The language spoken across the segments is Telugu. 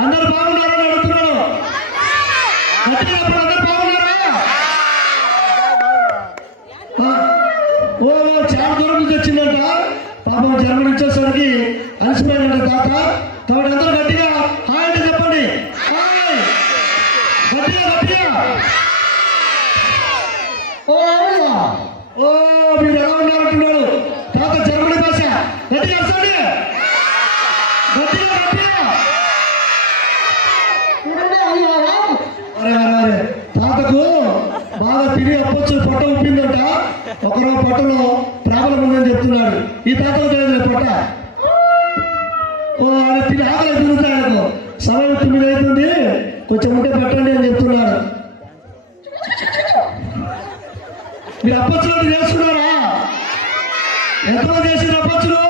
అందరు బాగున్నారని అడుగుతున్నాడు. అందరు బాగున్నారా? చాలా దూరం నుంచి వచ్చిందంట. పాపం జర్మనీ వచ్చేసరికి అలసిపోయినంట తాత. కాబట్టి అందరూ గట్టిగా హాయ్ అంటే చెప్పండి. హాయ్ గట్టిగా గట్టిగా. మీరు ఎలా ఉన్నారంటున్నాడు తాత జర్మనీ భాష. గట్టిగా వస్తాడు. గట్టిగా గట్టిగా. తాతకు బాగా తిరిగి అప్పొచ్చు పొట్ట ఉప్పిందంట. ఒకరోజు పొట్టలో ప్రాబ్లం ఉందని చెప్తున్నాడు. ఈ తాతకు తెలియదు పొట్ట. ఆయన తిని ఆకలి తిరుగుతాడు. సమయం 9 అవుతుంది, కొంచెం ఉంటే పెట్టండి అని చెప్తున్నాడు. మీరు అప్పచ్చులు చేసుకున్నారా? ఎంతమంది చేసిన అప్పచ్చులు?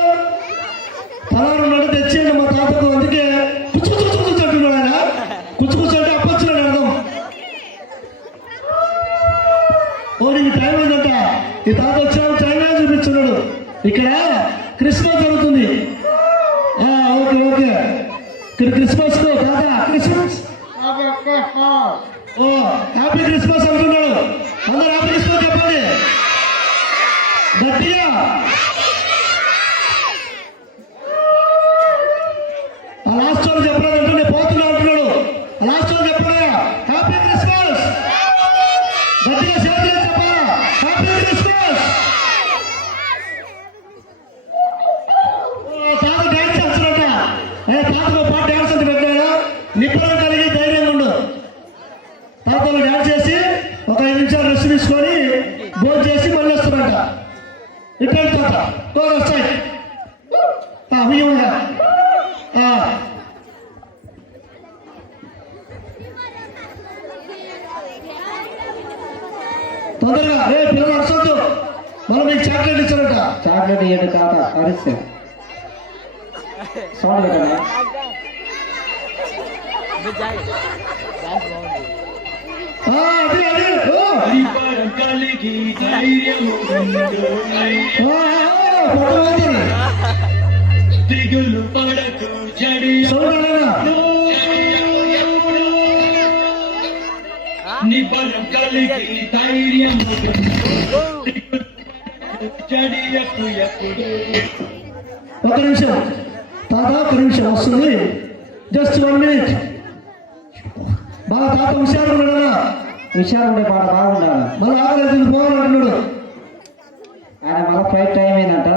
పలారు నడు తెచ్చేయండి మా తాతకు. అందుకే కుచ్చు కుచ్చు కుచ్చు అంటున్నాడు ఆయన. కుచ్చు కుచ్చు అంటే అప్పచ్చులు అని అర్థం. నీకు టైం అయిందంట. ఈ తాత వచ్చాడు టైం చూపిస్తున్నాడు. ఇక్కడ క్రిస్మస్ జరుగుతుంది. Okay okay. ఇక్కడ క్రిస్మస్ కు తాత క్రిస్మస్ హ్యాపీ క్రిస్మస్ అంటున్నాడు. అందరూ హ్యాపీ క్రిస్మస్ చెప్పండి గట్టిగా. ఆ లాస్ట్ వాళ్ళు చెప్పలేదంటే నేను పోతున్నా అంటున్నాడు. లాస్ట్ వాళ్ళు చెప్పడా హ్యాపీ క్రిస్మస్ గట్టిగా చేతులు చెప్పాలా? Happy Christmas. తాత డ్యాన్స్ చేస్తున్నట్ట. తాతకు పాట డ్యాన్స్ అంటే పెట్టాడా? నిపుణం కలిగి ధైర్యంగా ఉండు. తాతలు డ్యాన్స్ చేసి ఒక 5 నిమిషాలు రెస్ట్ తీసుకొని భోజనం చేసి మళ్ళీ వస్తున్నట్ట. ఇక్కడ తాత వస్తాయి ఉందా తొందరగా. రే పిల్లలు అరసొద్దు, మనం మీకు చాక్లెట్ ఇచ్చారట. చాక్లెట్ ఇవ్వండి తాత అరిస్తే సౌండ్ పెట్టండి. నిబరం కలిగి ధైర్యం ఒక నిమిషం తాత, ఒక నిమిషం వస్తుంది. Just 1 minute. బాగా తాత హుషారు ఉన్నాడా? హుషారు ఉండే పాట బాగుండాలి. మళ్ళీ ఆకలి పోవాలంటున్నాడు ఆయన. మళ్ళీ ఫ్లైట్ టైం అయిందంట.